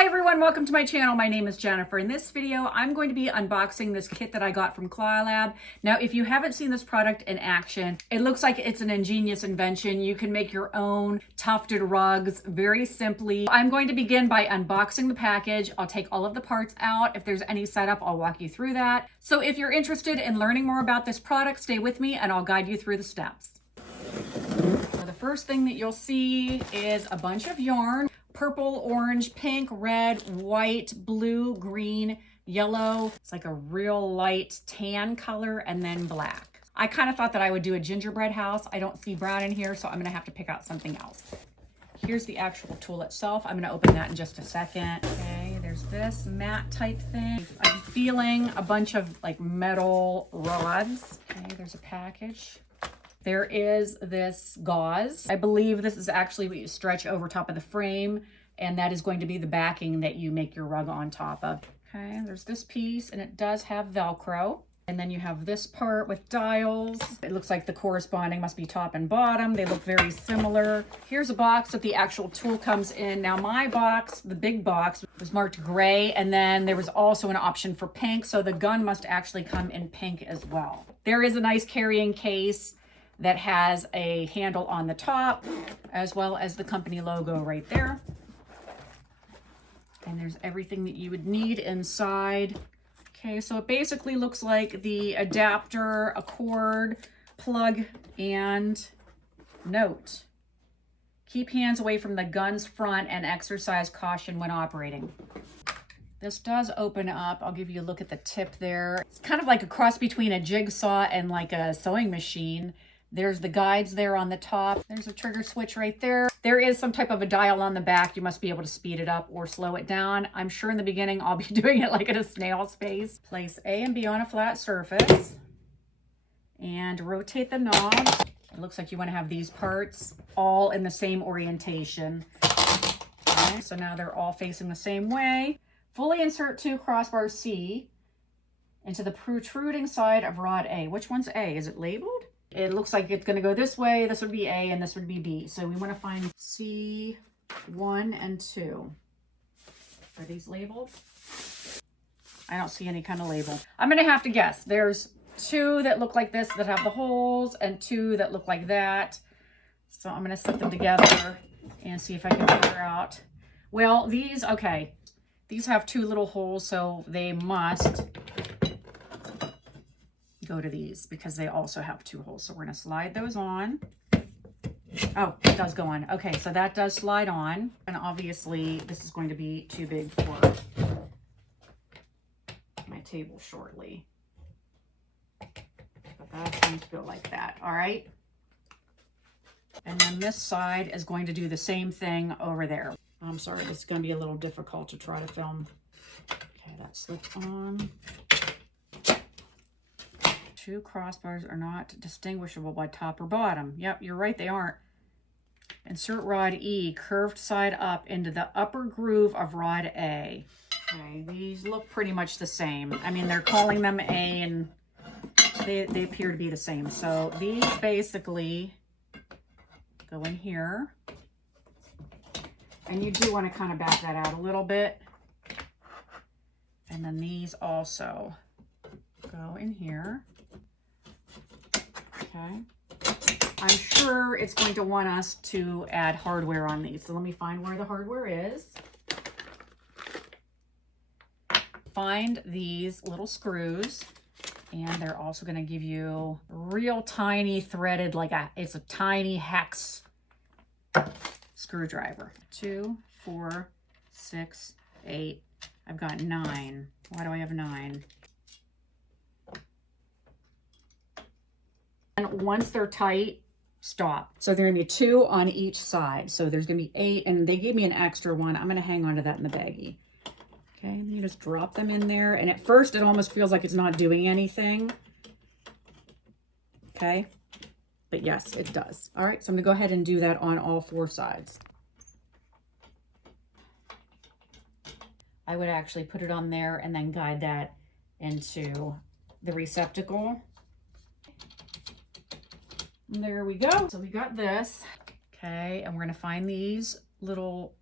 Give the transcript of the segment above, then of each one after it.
Hi everyone, welcome to my channel. My name is Jennifer. In this video, I'm going to be unboxing this kit that I got from Clawlab. Now, if you haven't seen this product in action, it looks like it's an ingenious invention. You can make your own tufted rugs very simply. I'm going to begin by unboxing the package. I'll take all of the parts out. If there's any setup, I'll walk you through that. So if you're interested in learning more about this product, stay with me and I'll guide you through the steps. So the first thing that you'll see is a bunch of yarn. Purple, orange, pink, red, white, blue, green, yellow. It's like a real light tan color, and then black. I kind of thought that I would do a gingerbread house. I don't see brown in here, so I'm gonna have to pick out something else. Here's the actual tool itself. I'm gonna open that in just a second. Okay, there's this mat type thing. I'm feeling a bunch of like metal rods. Okay, there's a package. There is this gauze. I believe this is actually what you stretch over top of the frame, and that is going to be the backing that you make your rug on top of. Okay, there's this piece, and it does have Velcro. And then you have this part with dials. It looks like the corresponding must be top and bottom. They look very similar. Here's a box that the actual tool comes in. Now my box, the big box, was marked gray, and then there was also an option for pink, so the gun must actually come in pink as well. There is a nice carrying case that has a handle on the top, as well as the company logo right there. And there's everything that you would need inside. Okay, so it basically looks like the adapter, a cord, plug, and note. Keep hands away from the gun's front and exercise caution when operating. This does open up. I'll give you a look at the tip there. It's kind of like a cross between a jigsaw and like a sewing machine. There's the guides there on the top. There's a trigger switch right there. There is some type of a dial on the back. You must be able to speed it up or slow it down. I'm sure in the beginning I'll be doing it like at a snail's pace. Place A and B on a flat surface and rotate the knobs. It looks like you want to have these parts all in the same orientation. Okay, so now they're all facing the same way. Fully insert 2 crossbar C into the protruding side of rod A. Which one's A? Is it labeled? It looks like it's going to go this way. This would be A and this would be B. So we want to find C1 and 2. Are these labeled? I don't see any kind of label. I'm going to have to guess. There's 2 that look like this that have the holes and 2 that look like that. So I'm going to set them together and see if I can figure out. Well, these, okay. These have 2 little holes, so they must go to these because they also have 2 holes. So we're going to slide those on. Oh, it does go on. Okay, so that does slide on. And obviously this is going to be too big for my table shortly. But that's going to go like that. All right. And then this side is going to do the same thing over there. I'm sorry, this is going to be a little difficult to try to film. Okay, that slips on. 2 crossbars are not distinguishable by top or bottom. Yep, you're right, they aren't. Insert rod E, curved side up into the upper groove of rod A. Okay, these look pretty much the same. I mean, they're calling them A and they appear to be the same. So these basically go in here. And you do want to kind of back that out a little bit. And then these also go in here. Okay. I'm sure it's going to want us to add hardware on these. So let me find where the hardware is. Find these little screws. And they're also going to give you real tiny threaded, like it's a tiny hex screwdriver. 2, 4, 6, 8. I've got 9. Why do I have 9? And once they're tight, stop. So there are going to be 2 on each side. So there's going to be 8, and they gave me an extra one. I'm going to hang on to that in the baggie. Okay, and you just drop them in there. And at first, it almost feels like it's not doing anything. Okay, but yes, it does. All right, so I'm going to go ahead and do that on all 4 sides. I would actually put it on there and then guide that into the receptacle. There we go. So we got this. Okay, and we're going to find these little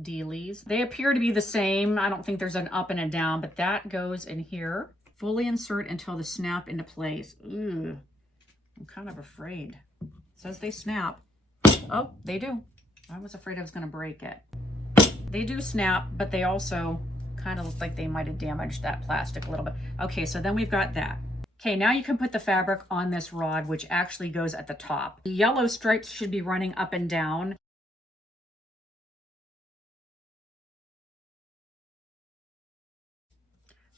dealies. They appear to be the same. I don't think there's an up and a down, but that goes in here. Fully insert until they snap into place. Ooh, I'm kind of afraid. It says they snap. Oh, they do. I was afraid I was going to break it. They do snap, but they also kind of look like they might have damaged that plastic a little bit. Okay, so then we've got that. Okay, now you can put the fabric on this rod, which actually goes at the top. The yellow stripes should be running up and down.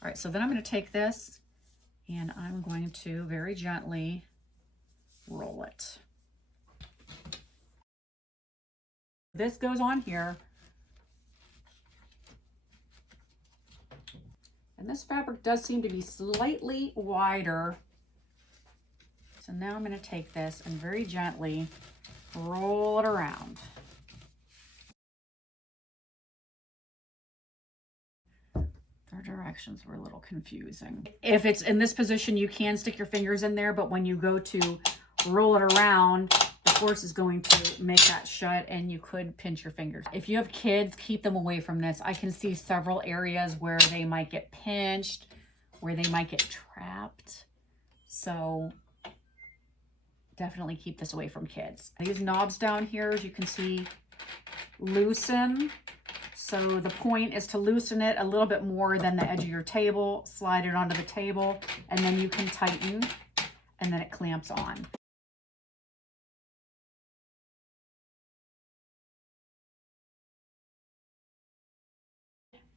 All right, so then I'm going to take this and I'm going to very gently roll it. This goes on here. And this fabric does seem to be slightly wider. So now I'm going to take this and very gently roll it around. Their directions were a little confusing. If it's in this position, you can stick your fingers in there, but when you go to roll it around, the force is going to make that shut and you could pinch your fingers. If you have kids, keep them away from this. I can see several areas where they might get pinched, where they might get trapped. So definitely keep this away from kids. These knobs down here, as you can see, loosen. So the point is to loosen it a little bit more than the edge of your table, slide it onto the table, and then you can tighten, and then it clamps on.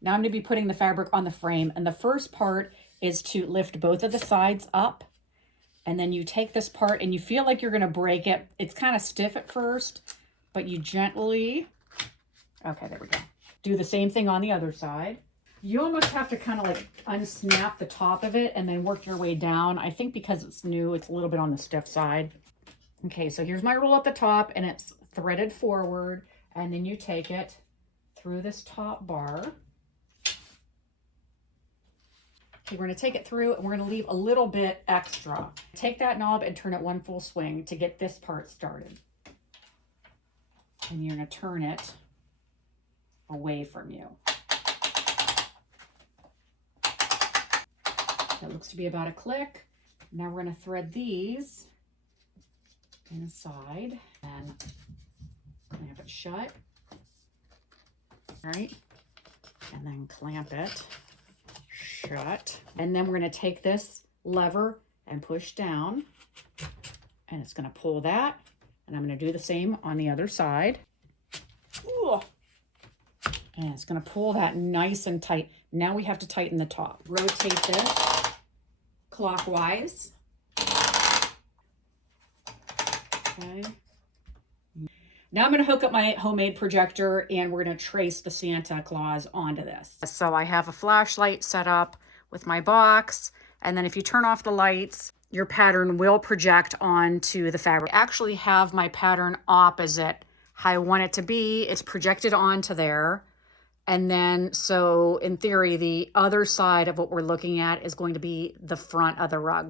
Now I'm going to be putting the fabric on the frame, and the first part is to lift both of the sides up, and then you take this part and you feel like you're going to break it. It's kind of stiff at first, but you gently, okay, there we go. Do the same thing on the other side. You almost have to kind of like unsnap the top of it and then work your way down. I think because it's new, it's a little bit on the stiff side. Okay, so here's my roll at the top and it's threaded forward, and then you take it through this top bar. Okay, we're going to take it through and we're going to leave a little bit extra. Take that knob and turn it one full swing to get this part started. And you're going to turn it away from you. That looks to be about a click. Now we're going to thread these inside and clamp it shut. All right, and then clamp it shut. And then we're going to take this lever and push down, and it's going to pull that. And I'm going to do the same on the other side. Ooh. And it's going to pull that nice and tight. Now we have to tighten the top. Rotate this clockwise. Okay. Now I'm going to hook up my homemade projector and we're going to trace the Santa Claus onto this. So I have a flashlight set up with my box, and then if you turn off the lights, your pattern will project onto the fabric. I actually have my pattern opposite how I want it to be. It's projected onto there. And then, so in theory, the other side of what we're looking at is going to be the front of the rug.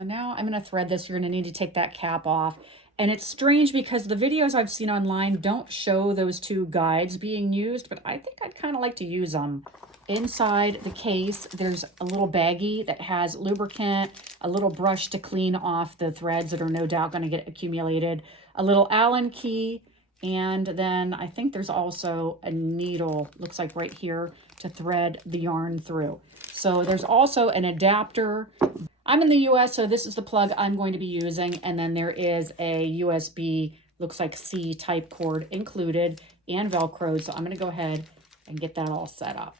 So now I'm going to thread this. You're going to need to take that cap off. And it's strange because the videos I've seen online don't show those two guides being used, but I think I'd kind of like to use them. Inside the case, there's a little baggie that has lubricant, a little brush to clean off the threads that are no doubt going to get accumulated, a little Allen key, and then I think there's also a needle, looks like right here, to thread the yarn through. So there's also an adapter. I'm in the US, so this is the plug I'm going to be using. And then there is a USB, looks like C type cord included and Velcro. So I'm going to go ahead and get that all set up.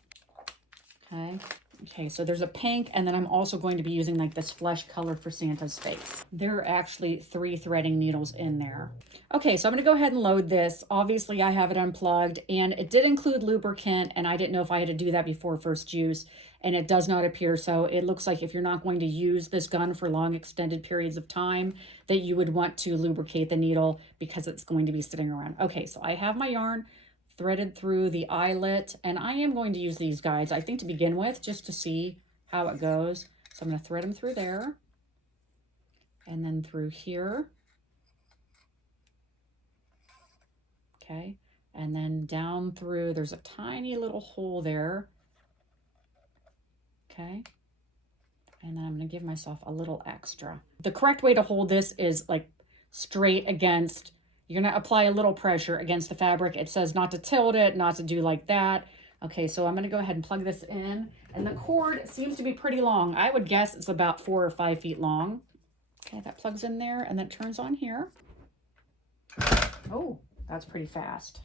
Okay. Okay, so there's a pink, and then I'm also going to be using like this flesh color for Santa's face. There are actually 3 threading needles in there. Okay, so I'm going to go ahead and load this. Obviously, I have it unplugged, and it did include lubricant, and I didn't know if I had to do that before first use. and it does not appear so. It looks like if you're not going to use this gun for long extended periods of time, that you would want to lubricate the needle because it's going to be sitting around. Okay, so I have my yarn threaded through the eyelet, and I am going to use these guides, I think, to begin with, just to see how it goes. So I'm going to thread them through there, and then through here. Okay, and then down through, there's a tiny little hole there. Okay, and then I'm going to give myself a little extra. The correct way to hold this is like straight against, you're going to apply a little pressure against the fabric. It says not to tilt it, not to do like that. Okay, so I'm going to go ahead and plug this in, and the cord seems to be pretty long. I would guess it's about 4 or 5 feet long. Okay, that plugs in there, and then turns on here. Oh, that's pretty fast.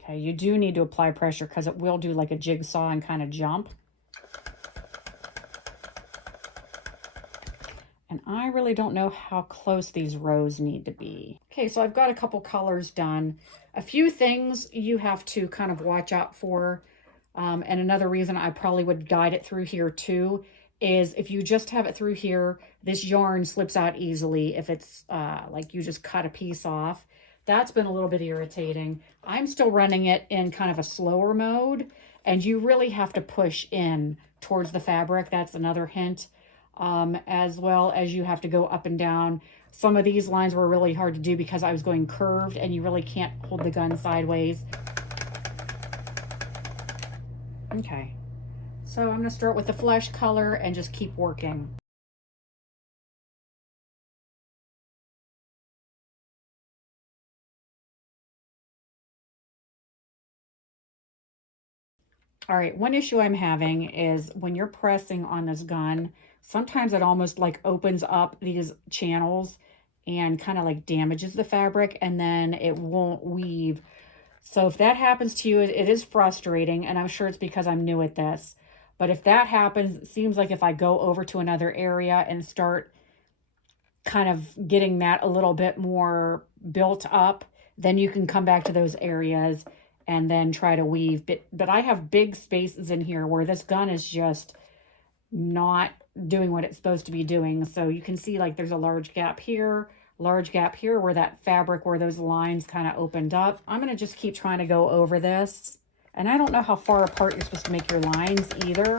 Okay, you do need to apply pressure because it will do like a jigsaw and kind of jump. And I really don't know how close these rows need to be. Okay, so I've got a couple colors done. A few things you have to kind of watch out for. And another reason I probably would guide it through here too is if you just have it through here, this yarn slips out easily if it's like you just cut a piece off. That's been a little bit irritating. I'm still running it in kind of a slower mode, and you really have to push in towards the fabric. That's another hint. As well as you have to go up and down. Some of these lines were really hard to do because I was going curved, and you really can't hold the gun sideways. Okay, so I'm going to start with the flesh color and just keep working. All right, one issue I'm having is when you're pressing on this gun, sometimes it almost like opens up these channels and kind of like damages the fabric, and then it won't weave. So if that happens to you, it is frustrating, and I'm sure it's because I'm new at this. But if that happens, it seems like if I go over to another area and start kind of getting that a little bit more built up, then you can come back to those areas and then try to weave. But I have big spaces in here where this gun is just not doing what it's supposed to be doing. So you can see like there's a large gap here where that fabric, where those lines kind of opened up. I'm going to just keep trying to go over this. And I don't know how far apart you're supposed to make your lines either.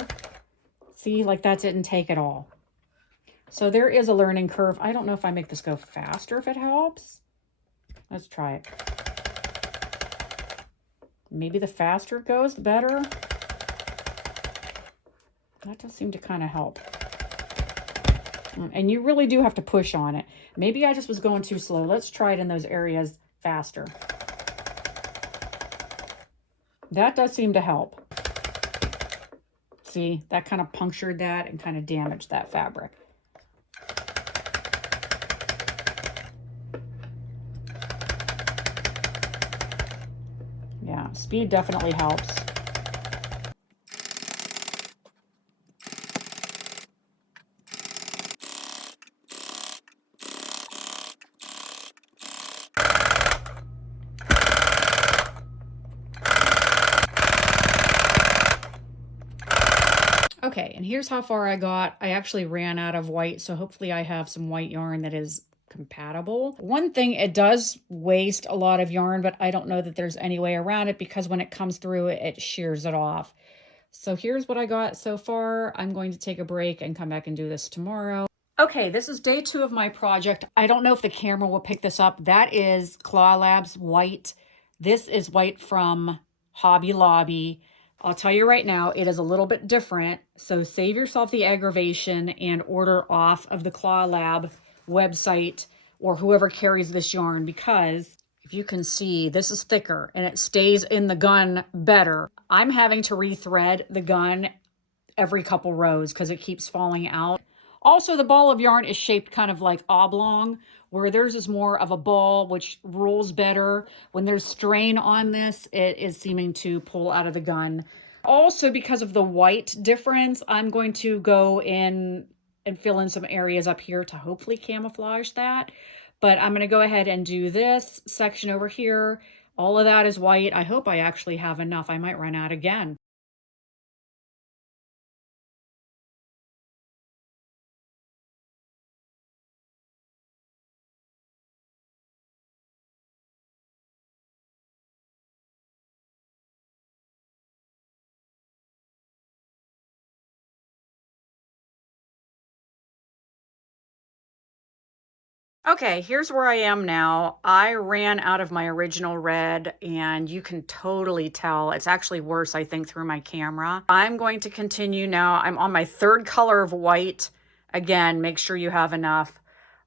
See, like that didn't take at all. So there is a learning curve. I don't know if I make this go faster, if it helps. Let's try it. Maybe the faster it goes, the better. That does seem to kind of help. And you really do have to push on it. Maybe I just was going too slow. Let's try it in those areas faster. That does seem to help. See, that kind of punctured that and kind of damaged that fabric. Yeah, speed definitely helps. Okay, and here's how far I got. I actually ran out of white, so hopefully I have some white yarn that is compatible. One thing, it does waste a lot of yarn, but I don't know that there's any way around it because when it comes through, it shears it off. So here's what I got so far. I'm going to take a break and come back and do this tomorrow. Okay, this is day 2 of my project. I don't know if the camera will pick this up. That is Clawlab's white. This is white from Hobby Lobby. I'll tell you right now, it is a little bit different. So save yourself the aggravation and order off of the Clawlab website or whoever carries this yarn, because if you can see, this is thicker and it stays in the gun better. I'm having to rethread the gun every couple rows because it keeps falling out. Also, the ball of yarn is shaped kind of like oblong, where theirs is more of a ball, which rolls better. When there's strain on this, it is seeming to pull out of the gun. Also, because of the white difference, I'm going to go in and fill in some areas up here to hopefully camouflage that. But I'm going to go ahead and do this section over here. All of that is white. I hope I actually have enough. I might run out again. Okay, here's where I am now. I ran out of my original red, and you can totally tell. It's actually worse, I think, through my camera. I'm going to continue now. I'm on my third color of white. Again, make sure you have enough.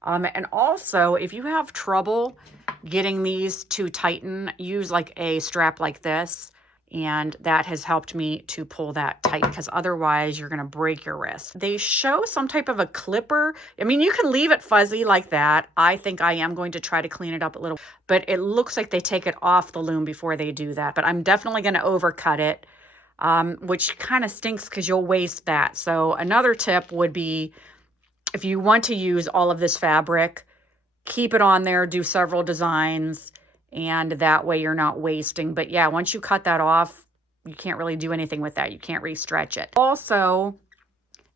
And also, if you have trouble getting these to tighten, use like a strap like this. And that has helped me to pull that tight, because otherwise you're going to break your wrist. They show some type of a clipper. I mean, you can leave it fuzzy like that. I think I am going to try to clean it up a little, but it looks like they take it off the loom before they do that. But I'm definitely going to overcut it, which kind of stinks because you'll waste that. So another tip would be, if you want to use all of this fabric, keep it on there, do several designs, and that way you're not wasting. But yeah, once you cut that off, you can't really do anything with that. You can't re-stretch it. Also,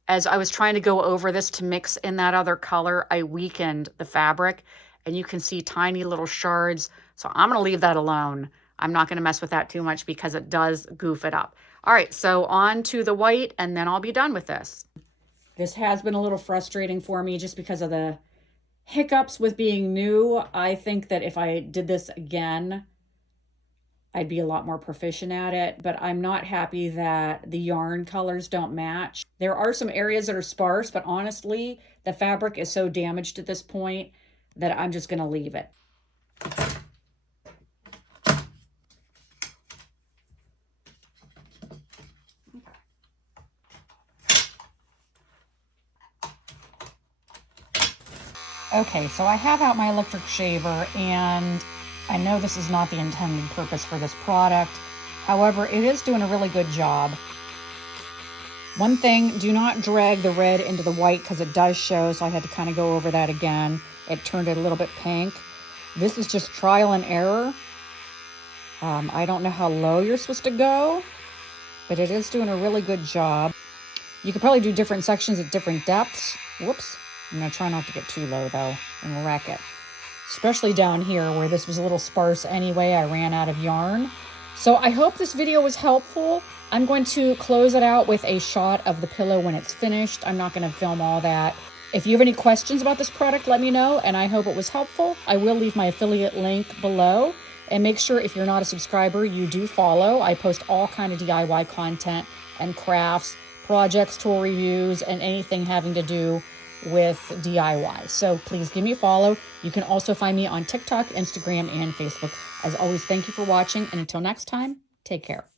as I was trying to go over this to mix in that other color, I weakened the fabric, and you can see tiny little shards. So I'm going to leave that alone. I'm not going to mess with that too much because it does goof it up. All right, so on to the white, and then I'll be done with this. This has been a little frustrating for me just because of the hiccups with being new. I think that if I did this again, I'd be a lot more proficient at it, but I'm not happy that the yarn colors don't match. There are some areas that are sparse, but honestly, the fabric is so damaged at this point that I'm just going to leave it. Okay, so I have out my electric shaver, and I know this is not the intended purpose for this product. However, it is doing a really good job. One thing, do not drag the red into the white because it does show, so I had to kind of go over that again. It turned it a little bit pink. This is just trial and error. I don't know how low you're supposed to go, but it is doing a really good job. You could probably do different sections at different depths. Whoops. I'm going to try not to get too low, though, and wreck it. Especially down here, where this was a little sparse anyway. I ran out of yarn. So I hope this video was helpful. I'm going to close it out with a shot of the pillow when it's finished. I'm not going to film all that. If you have any questions about this product, let me know, and I hope it was helpful. I will leave my affiliate link below. And make sure, if you're not a subscriber, you do follow. I post all kind of DIY content and crafts, projects, tool reviews, and anything having to do with DIY. So please give me a follow. You can also find me on TikTok, Instagram, and Facebook. As always, thank you for watching, and until next time, take care.